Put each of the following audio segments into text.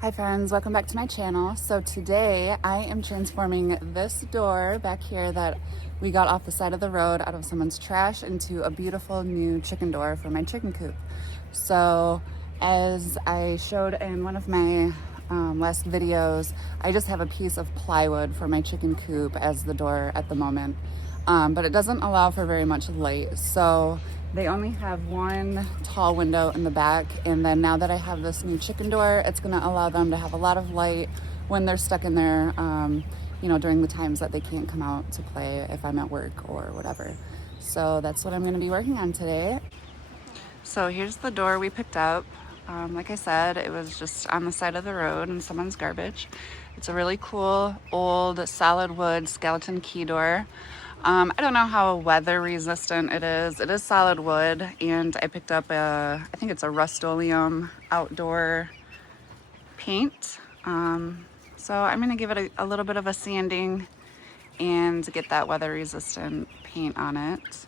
Hi friends, welcome back to my channel. So today I am transforming this door back here that we got off the side of the road out of someone's trash into a beautiful new chicken door for my chicken coop. So as I showed in one of my last videos, I just have a piece of plywood for my chicken coop as the door at the moment. But it doesn't allow for very much light. So they only have one tall window in the back, and then now that I have this new chicken door, it's gonna allow them to have a lot of light when they're stuck in there, during the times that they can't come out to play if I'm at work or whatever. So that's what I'm gonna be working on today. So here's the door we picked up. Like I said, it was just on the side of the road in someone's garbage. It's a really cool old solid wood skeleton key door. I don't know how weather resistant it is. It is solid wood, and I picked up I think it's a Rust-Oleum outdoor paint. So I'm gonna give it a little bit of a sanding and get that weather resistant paint on it.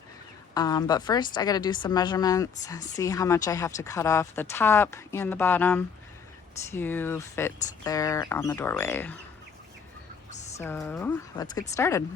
But first I gotta do some measurements, see how much I have to cut off the top and the bottom to fit there on the doorway. So let's get started.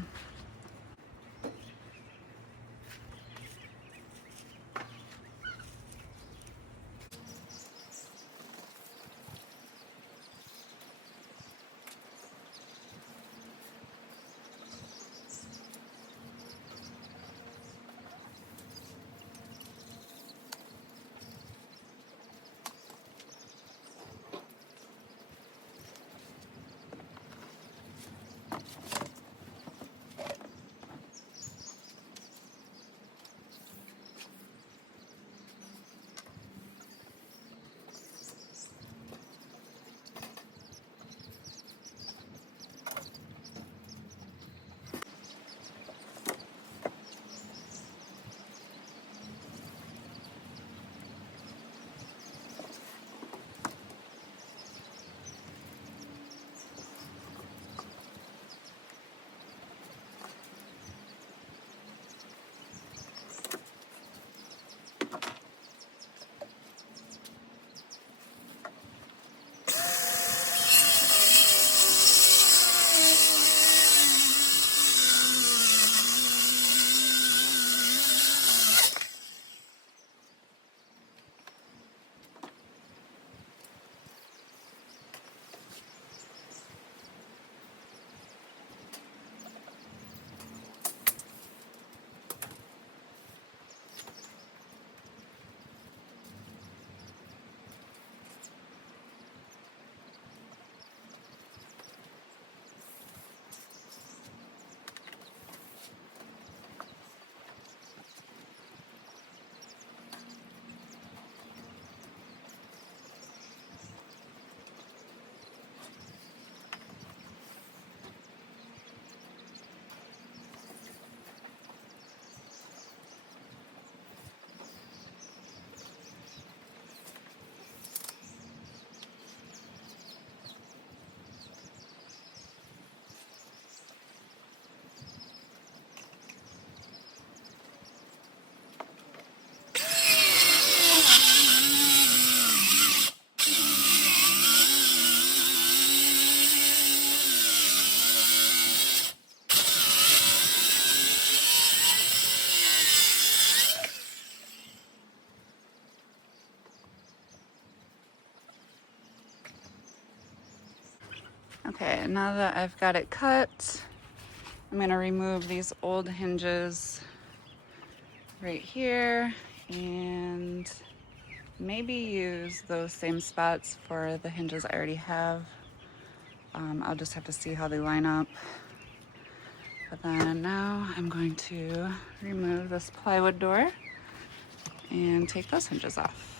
Okay, now that I've got it cut, I'm gonna remove these old hinges right here and maybe use those same spots for the hinges I already have. I'll just have to see how they line up. But then now I'm going to remove this plywood door and take those hinges off.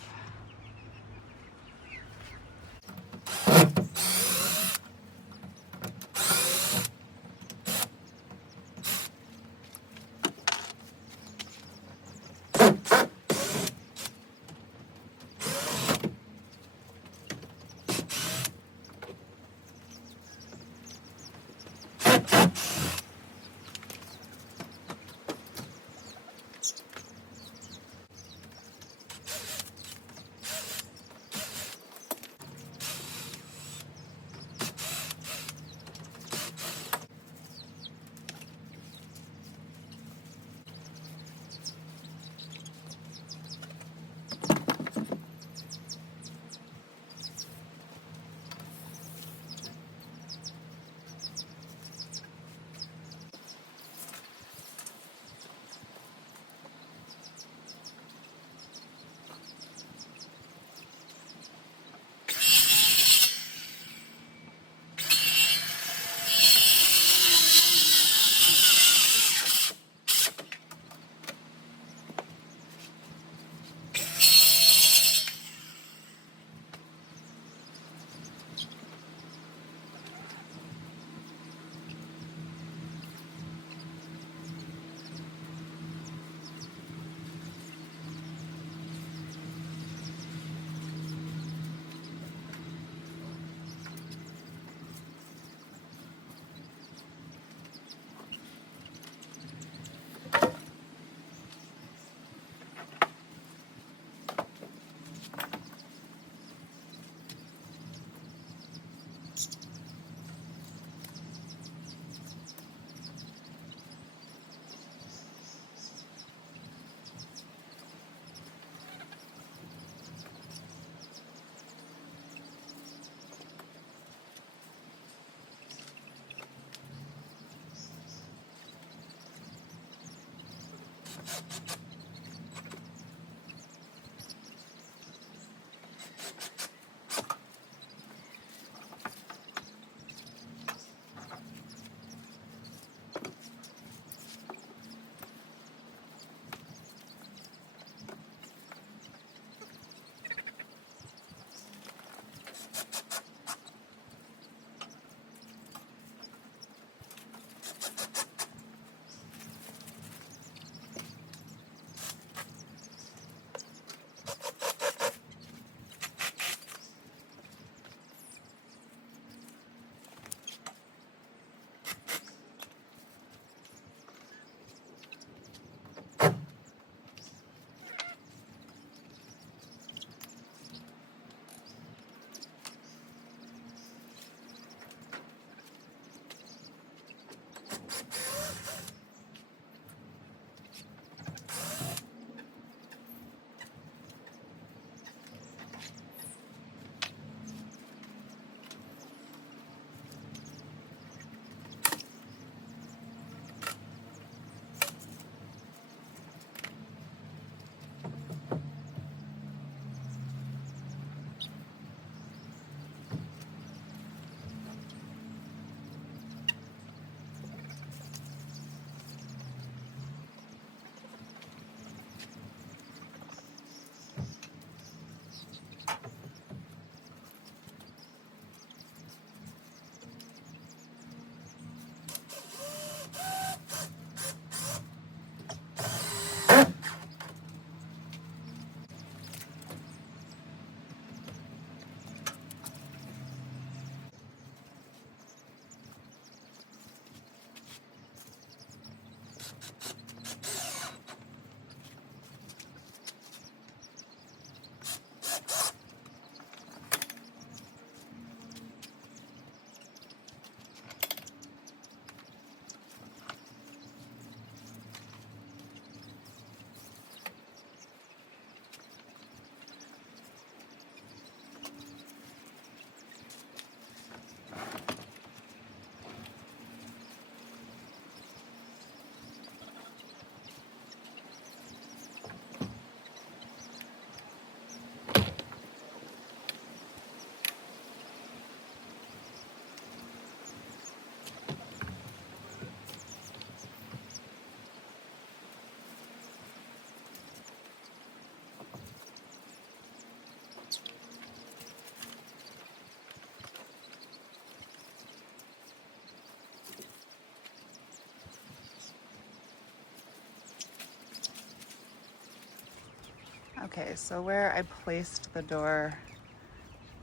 Okay, so where I placed the door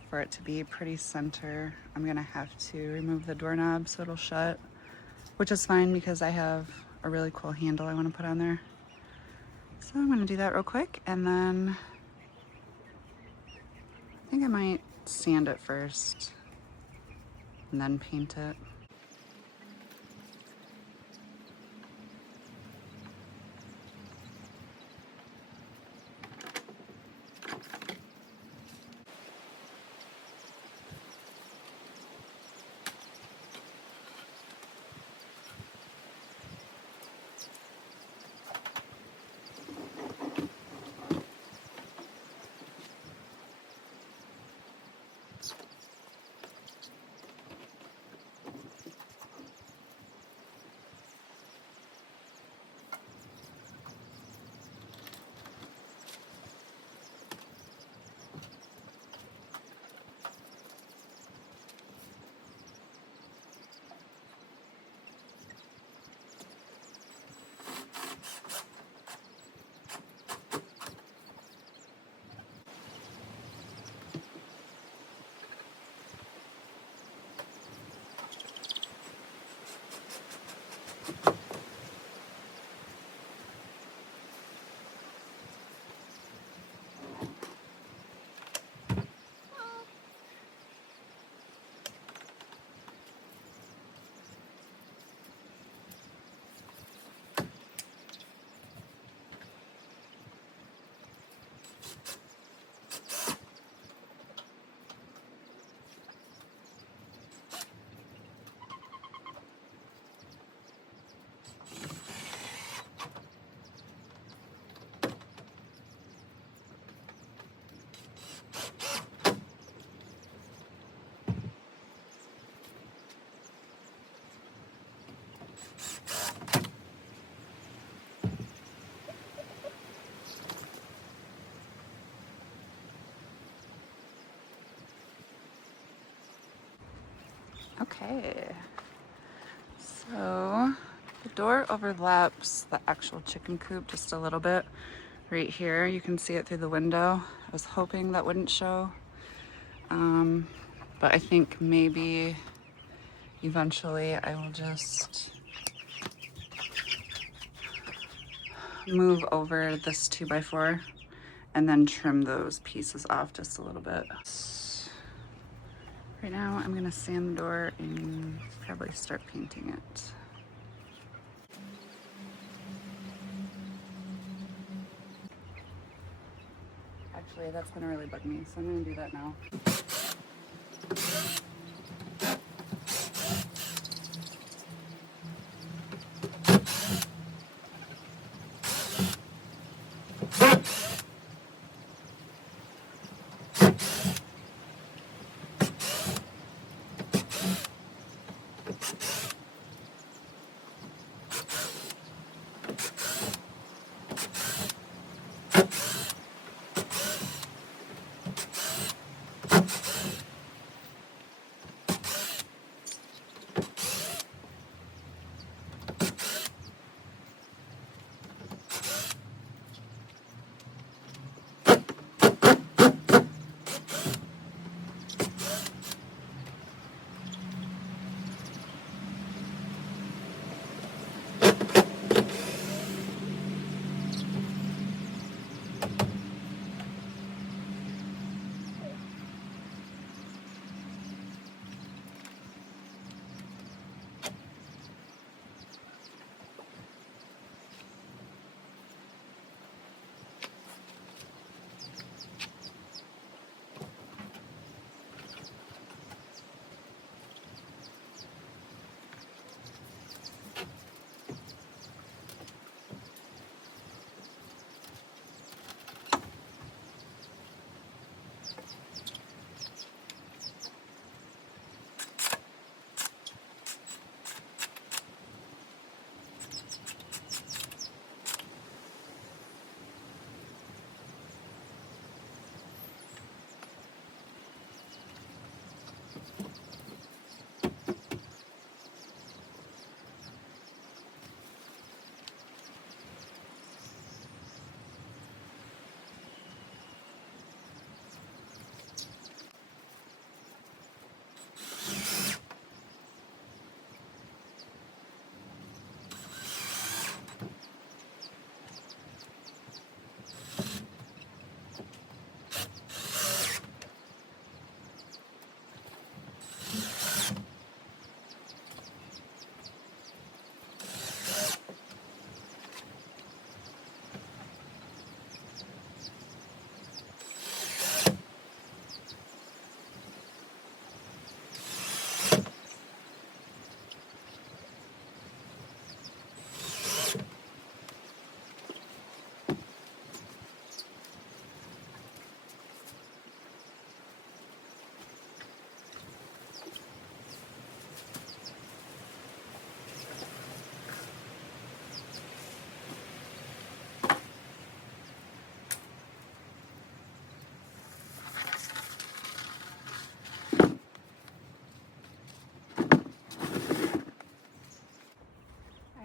for it to be pretty center, I'm gonna have to remove the doorknob so it'll shut, which is fine because I have a really cool handle I want to put on there. So I'm gonna do that real quick, and then I think I might sand it first and then paint it. Okay, so the door overlaps the actual chicken coop just a little bit right here. You can see it through the window. I was hoping that wouldn't show, but I think maybe eventually I will just move over this 2x4 and then trim those pieces off just a little bit. Right now I'm gonna sand the door and probably start painting it. Actually, that's gonna really bug me, so I'm gonna do that now.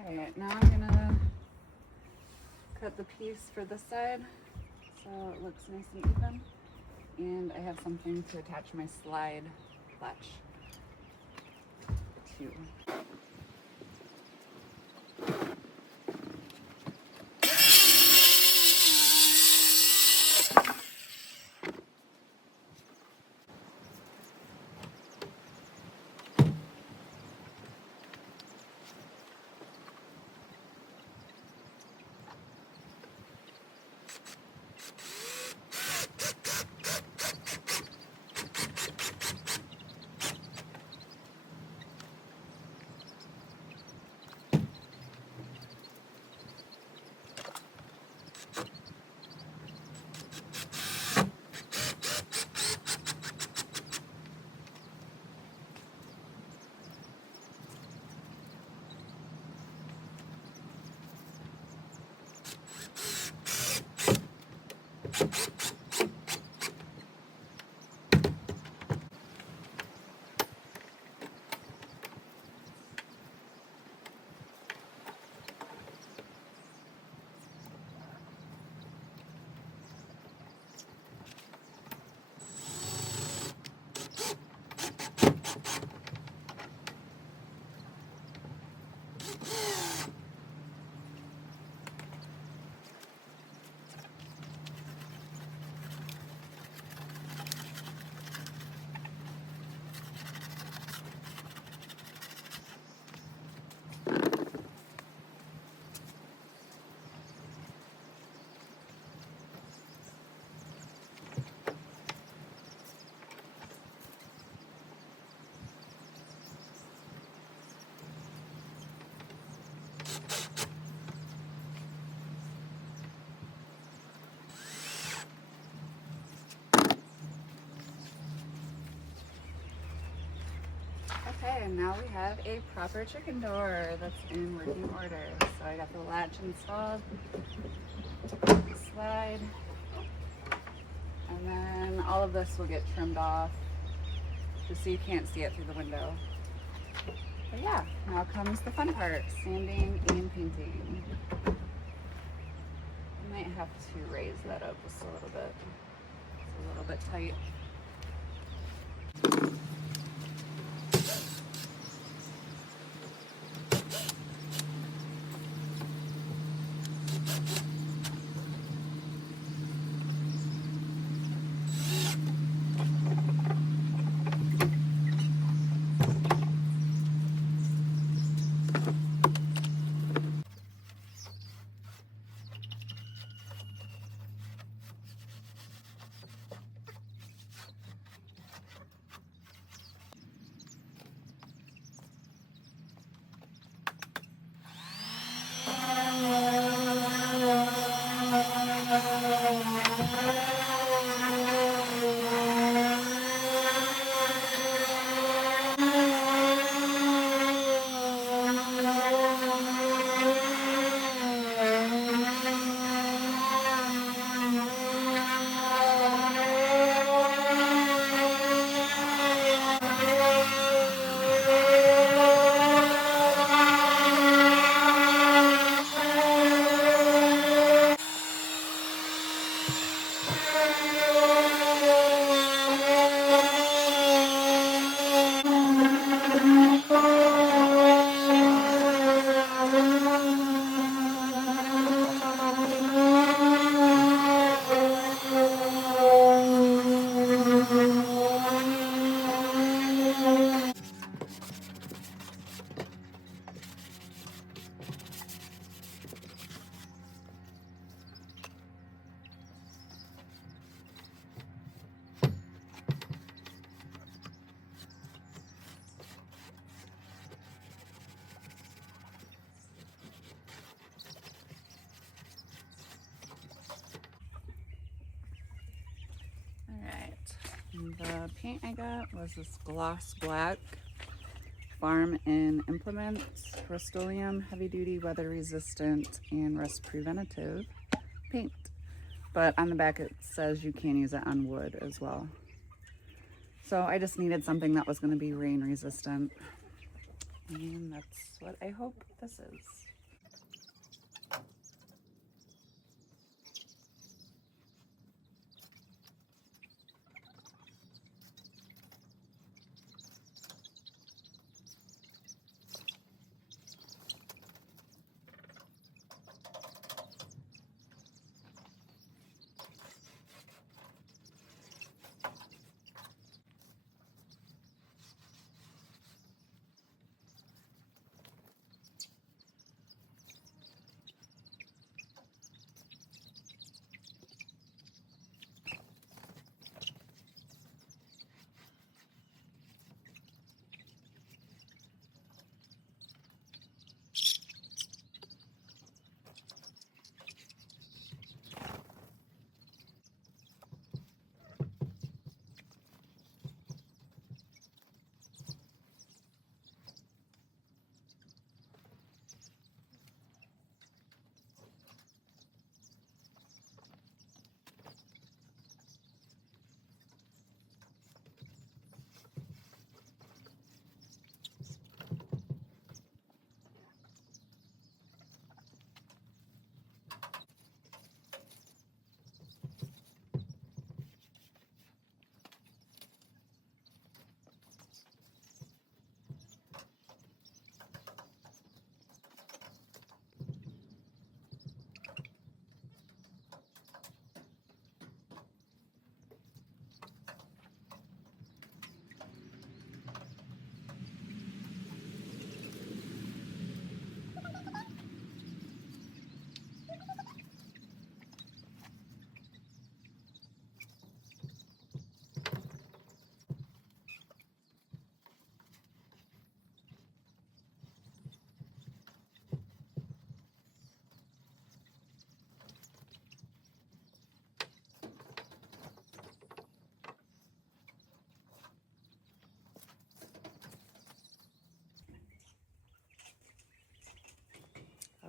Alright, now I'm gonna cut the piece for this side so it looks nice and even. And I have something to attach my slide latch to. Okay, and now we have a proper chicken door that's in working order. So I got the latch installed, slide, and then all of this will get trimmed off just so you can't see it through the window. But yeah, now comes the fun part, sanding and painting. I might have to raise that up just a little bit. It's a little bit tight. The paint I got was this gloss black Farm and Implements Rust-Oleum heavy duty weather resistant and rust preventative paint, but on the back it says you can use it on wood as well. So I just needed something that was going to be rain resistant, and that's what I hope this is.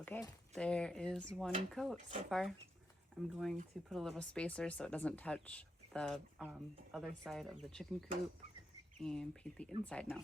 Okay, there is one coat so far. I'm going to put a little spacer so it doesn't touch the other side of the chicken coop and paint the inside now.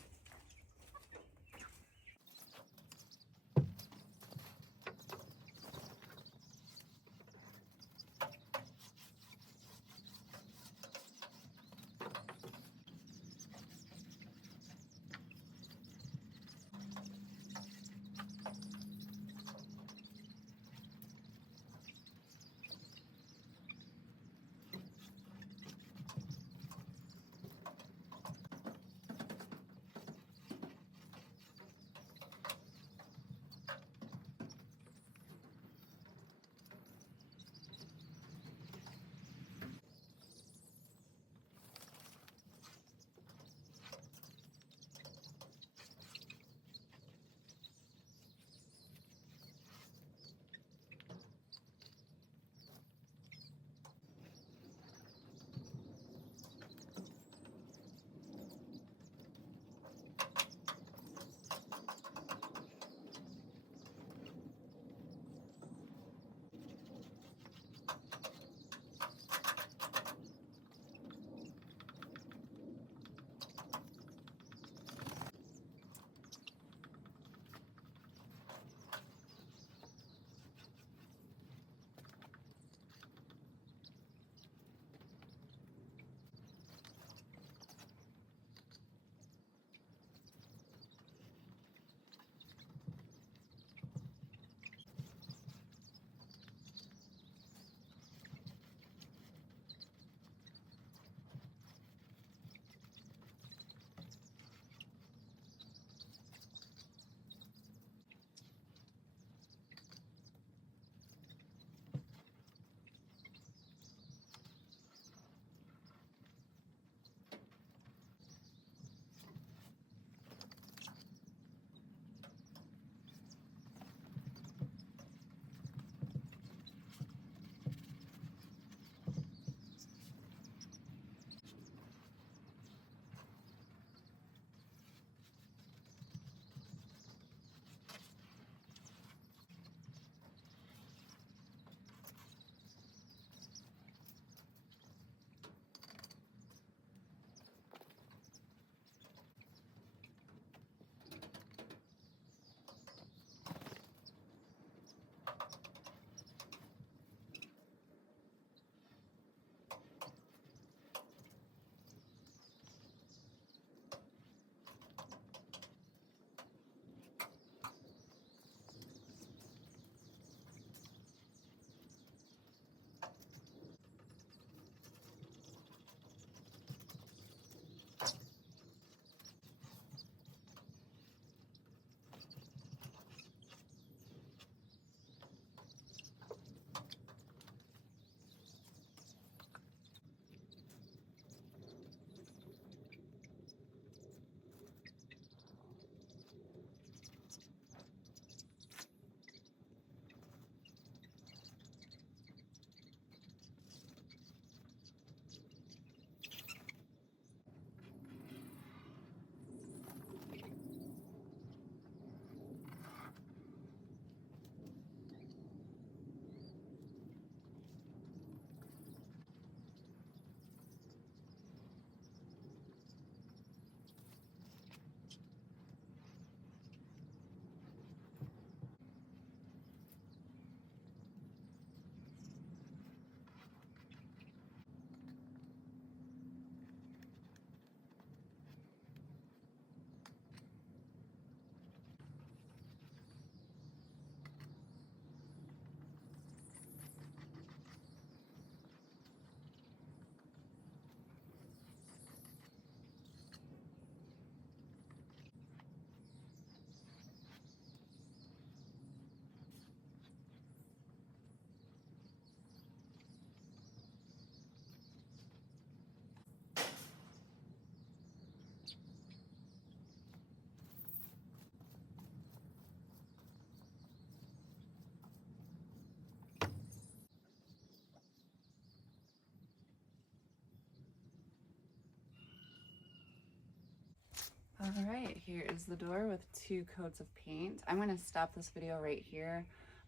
All right, here is the door with 2 coats of paint. I'm going to stop this video right here.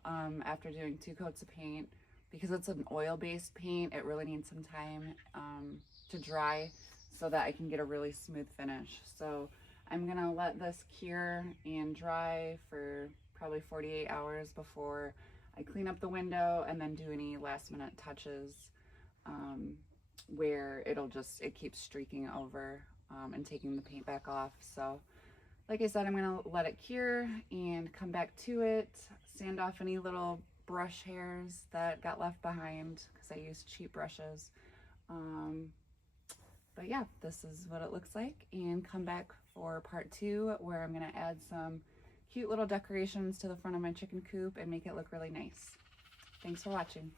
after doing 2 coats of paint. Because it's an oil-based paint, it really needs some time to dry so that I can get a really smooth finish. So I'm gonna let this cure and dry for probably 48 hours before I clean up the window and then do any last minute touches where it keeps streaking over and taking the paint back off. So like I said, I'm gonna let it cure and come back to it, sand off any little brush hairs that got left behind because I used cheap brushes. But yeah, this is what it looks like, and come back for part 2 where I'm gonna add some cute little decorations to the front of my chicken coop and make it look really nice. Thanks for watching.